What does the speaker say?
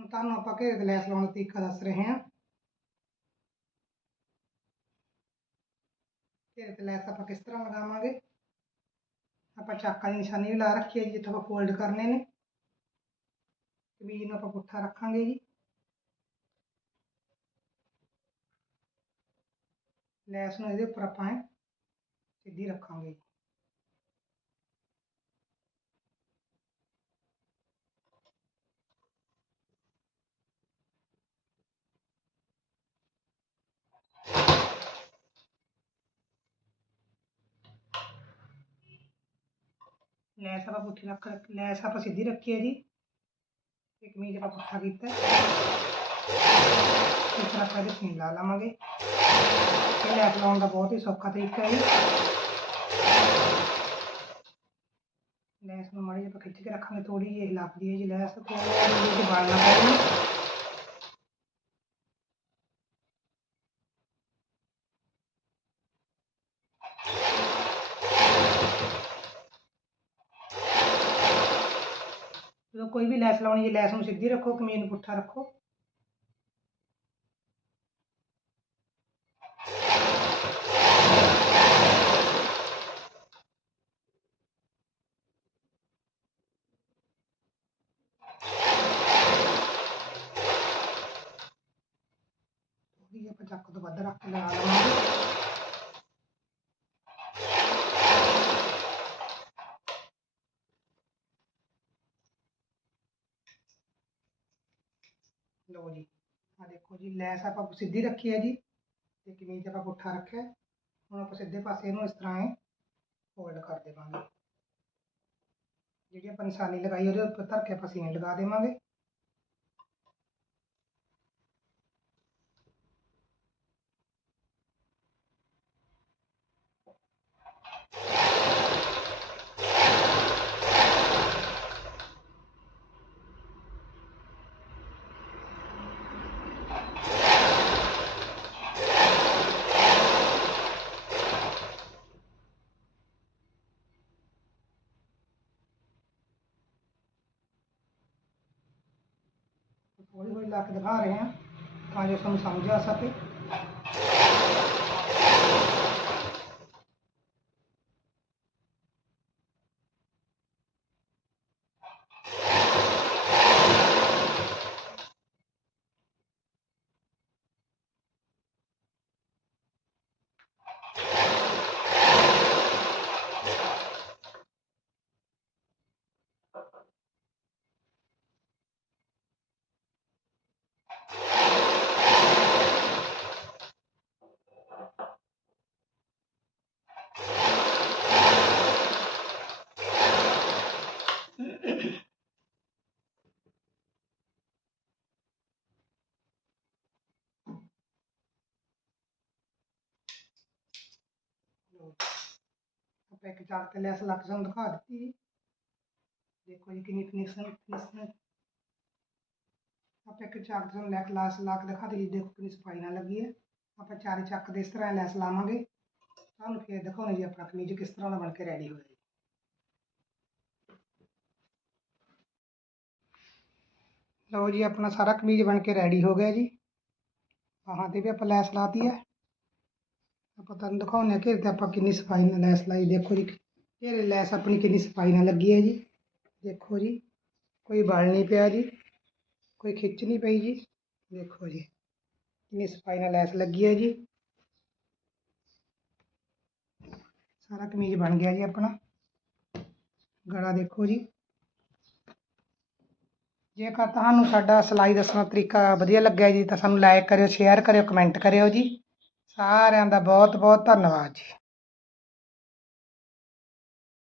घेरे लैस लगाने तरीका दस रहे हैं घेरे దసరే लैस आप किस तरह लगावे आप चाका की निशानी भी ला रखी है जी जितों फोल्ड करने ने बीज आप पुठा रखा जी लैस में ये उपर आप सीधी रखा जी ਲੈਸ ਨੂੰ ਇਹਦੇ ਉੱਪਰ ਆਪਾਂ ਐਂ ਸਿੱਧੀ ਰੱਖਾਂਗੇ ਲੈਸ ਆਪਾਂ ਪੁੱਠੀ ਰੱਖ ਲੈਸ ਆਪਾਂ ਸਿੱਧੀ ਰੱਖੀ ਹੈ ਜੀ ਤੇ ਕਮੀਜ਼ ਆਪਾਂ ਪੁੱਠਾ ਕੀਤਾ ਹੈ। ਇਸ ਤਰ੍ਹਾਂ ਆਪਾਂ ਇਹਦੇ ਸੀਨ ਲਾ ਲਵਾਂਗੇ ਇਹ ਲੈਸ ਲਾਉਣ ਦਾ ਬਹੁਤ ਹੀ ਸੌਖਾ ਤਰੀਕਾ ਹੈ ਜੀ ਲੈਸ ਨੂੰ ਮਾੜੀ ਜਿਹੀ ਆਪਾਂ ਖਿੱਚ ਕੇ ਰੱਖਾਂਗੇ ਥੋੜੀ ਜਿਹੀ ਹਿਲਾਪਦੀ ਹੈ ਜੀ ਲੈਸ ਥੋੜੀ ਜਿਹੀ ਬਾਲ ਨਾ ਪਏ ਜਦੋਂ ਕੋਈ ਵੀ ਲੈਸ ਲਾਉਣੀ ਹੈ ਲੈਸ ਨੂੰ ਸਿੱਧੀ ਰੱਖੋ ਕਮੀਜ਼ ਨੂੰ ਪੁੱਠਾ ਰੱਖੋ ਥੋੜੀ ਜਿਹੀ ਆਪਾਂ ਚੱਕ ਤੋਂ ਵੱਧ ਰੱਖ ਕੇ ਲਗਾ ਲਵਾਂਗੇ ਲਓ ਜੀ ਆ ਦੇਖੋ ਜੀ, ਲੈਸ ਆਪਾਂ ਸਿੱਧੀ ਰੱਖੀ ਹੈ ਜੀ ਤੇ ਕਮੀਜ਼ ਆਪਾਂ ਪੁੱਠਾ ਰੱਖਿਆ ਹੁਣ ਆਪਾਂ ਸਿੱਧੇ ਪਾਸੇ ਇਹਨੂੰ ਇਸ ਤਰ੍ਹਾਂ ਹੀ ਫੋਲਡ ਕਰ ਦੇਵਾਂਗੇ। ਜਿਹੜੀ ਆਪਾਂ ਨਿਸ਼ਾਨੀ ਲਗਾਈ, ਉਹਦੇ ਉੱਪਰ ਧਰ ਕੇ ਆਪਾਂ ਸੀਨ ਲਗਾ ਦੇਵਾਂਗੇ। थोड़ी थोड़ी ला के दिखा रहे हैं। ताकि उसको हम समझा सके। पैकेट डालते ऐसा दिखा देती देखो ये आप एक चार तो दिखा दी देखो सफ़ाई ना लगी है आप चार चक इस तरह लैस लावे फिर दिखाने जी अपना कमीज किस तरह का बन के रेडी हो जाए ਲਓ ਜੀ ਆਪਣਾ ਸਾਰਾ ਕਮੀਜ਼ ਬਣ ਕੇ ਰੈਡੀ ਹੋ ਗਿਆ ਜੀ ਬਾਹਾਂ ਤੇ ਵੀ ਆਪਾਂ ਲੈਸ ਲਾਤੀ ਹੈ ਆਪਾਂ ਤੁਹਾਨੂੰ ਦਿਖਾਉਂਦੇ ਹਾਂ ਘੇਰੇ ਤੇ ਆਪਾਂ ਕਿੰਨੀ ਸਫਾਈ ਨਾਲ ਲੈਸ ਲਾਈ ਦੇਖੋ ਜੀ ਘੇਰੇ ਲੈਸ ਆਪਣੀ ਕਿੰਨੀ ਸਫਾਈ ਨਾਲ ਲੱਗੀ ਹੈ ਜੀ ਦੇਖੋ ਜੀ ਕੋਈ ਵਲ ਨਹੀਂ ਪਿਆ ਜੀ ਕੋਈ ਖਿੱਚ ਨਹੀਂ ਪਈ ਜੀ ਦੇਖੋ ਜੀ ਕਿੰਨੀ ਸਫਾਈ ਨਾਲ ਲੈਸ ਲੱਗੀ ਹੈ ਜੀ ਸਾਰਾ ਕਮੀਜ਼ ਬਣ ਗਿਆ ਜੀ ਆਪਣਾ ਗਲਾ ਦੇਖੋ ਜੀ ਜੇਕਰ ਤੁਹਾਨੂੰ ਸਾਡਾ ਸਿਲਾਈ ਦੱਸਣ ਦਾ ਤਰੀਕਾ ਵਧੀਆ ਲੱਗਿਆ ਜੀ, ਤਾਂ ਸਾਨੂੰ ਲਾਈਕ ਕਰਿਓ ਸ਼ੇਅਰ ਕਰਿਓ ਕਮੈਂਟ ਕਰਿਓ ਜੀ। ਸਾਰਿਆਂ ਦਾ ਬਹੁਤ ਬਹੁਤ ਧੰਨਵਾਦ ਜੀ।